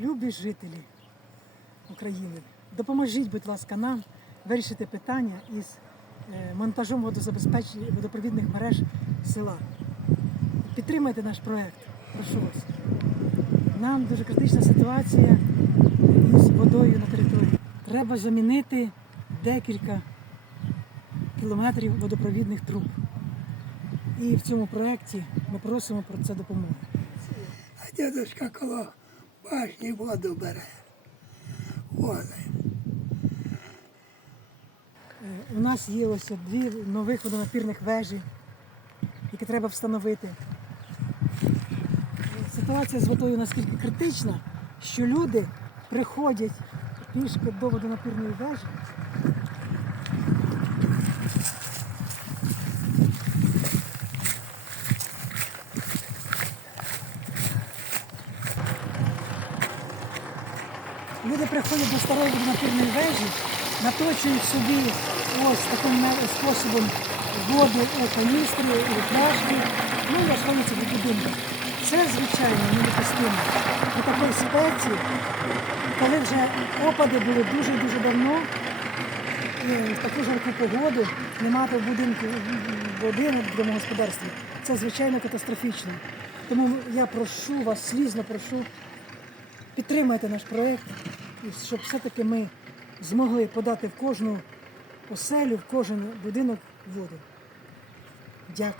Любі жителі України, допоможіть, будь ласка, нам вирішити питання із е, монтажом водозабезпечення водопровідних мереж села. Підтримайте наш проект. Прошу вас. Нам дуже критична ситуація із водою на території. Треба замінити декілька кілометрів водопровідних труб. І в цьому проєкті ми просимо про це допомогу. А дедушка коло башні воду бере. Вози. Е, У нас є ось дві нових водонапірних вежі, які треба встановити. Ситуація з водою наскільки критична, що люди приходять пішки до водонапірної вежі. Люди приходять до старої водонапірної вежі, наточують собі ось таким способом воду у пляшки, ну і розходяться до будинку. Це, звичайно, недопустимо. У такій спеці, коли вже опади були дуже-дуже давно, в таку жарку погоду не мати в будинку води в домогосподарстві, це звичайно катастрофічно. Тому я прошу вас, слізно прошу, підтримайте наш проєкт, і щоб все-таки ми змогли подати в кожну оселю, в кожен будинок воду. Дякую.